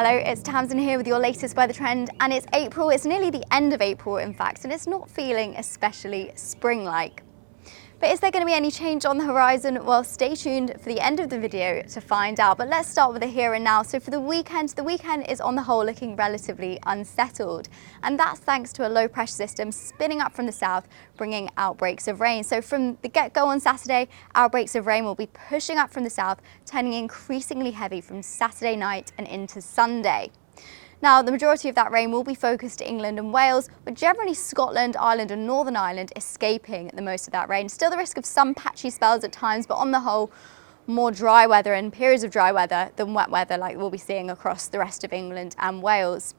Hello, it's Tamsin here with your latest weather trend, and it's April. It's nearly the end of April, in fact, and it's not feeling especially spring-like. But is there going to be any change on the horizon? Well, stay tuned for the end of the video to find out. But let's start with the here and now. So for the weekend is on the whole looking relatively unsettled. And that's thanks to a low pressure system spinning up from the south, bringing outbreaks of rain. So from the get-go on Saturday, outbreaks of rain will be pushing up from the south, turning increasingly heavy from Saturday night and into Sunday. Now, the majority of that rain will be focused to England and Wales, but generally Scotland, Ireland and Northern Ireland escaping the most of that rain. Still the risk of some patchy spells at times, but on the whole, more dry weather and periods of dry weather than wet weather like we'll be seeing across the rest of England and Wales.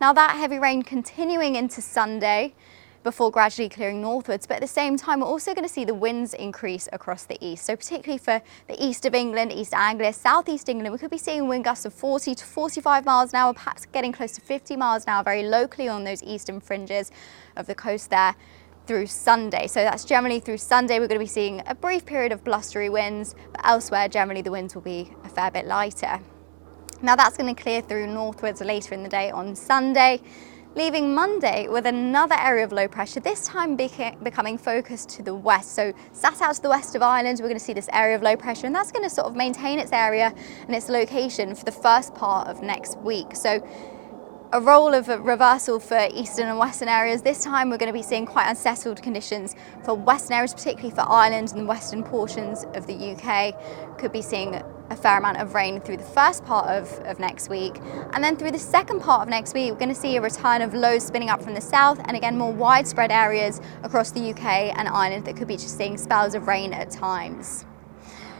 Now, that heavy rain continuing into Sunday before gradually clearing northwards, but at the same time we're also going to see the winds increase across the east. So particularly for the east of England, East Anglia, southeast England, we could be seeing wind gusts of 40 to 45 miles an hour, perhaps getting close to 50 miles an hour very locally on those eastern fringes of the coast there through Sunday. So that's generally through Sunday we're going to be seeing a brief period of blustery winds, but elsewhere generally the winds will be a fair bit lighter. Now that's going to clear through northwards later in the day on Sunday, leaving Monday with another area of low pressure, this time becoming focused to the west. So sat out to the west of Ireland, we're going to see this area of low pressure, and that's going to sort of maintain its area and its location for the first part of next week. So a role of a reversal for eastern and western areas. This time we're going to be seeing quite unsettled conditions for western areas, particularly for Ireland and the western portions of the UK. Could be seeing a fair amount of rain through the first part of next week. And then through the second part of next week, we're going to see a return of lows spinning up from the south, and again more widespread areas across the UK and Ireland that could be just seeing spells of rain at times.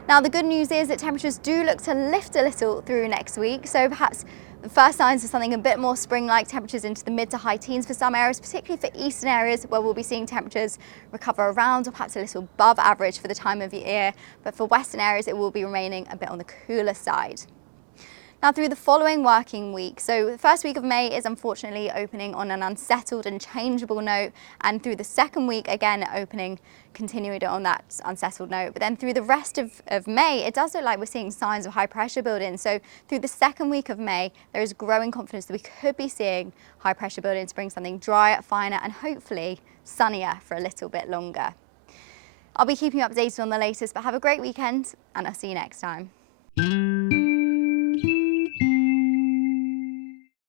Now, the good news is that temperatures do look to lift a little through next week, so perhaps the first signs of something a bit more spring-like, temperatures into the mid to high teens for some areas, particularly for eastern areas where we'll be seeing temperatures recover around or perhaps a little above average for the time of year. But for western areas, it will be remaining a bit on the cooler side. Now, through the following working week, so the first week of May is unfortunately opening on an unsettled and changeable note, and through the second week, again, continuing on that unsettled note. But then through the rest of May, it does look like we're seeing signs of high pressure building. So through the second week of May, there is growing confidence that we could be seeing high pressure building to bring something drier, finer, and hopefully sunnier for a little bit longer. I'll be keeping you updated on the latest, but have a great weekend, and I'll see you next time.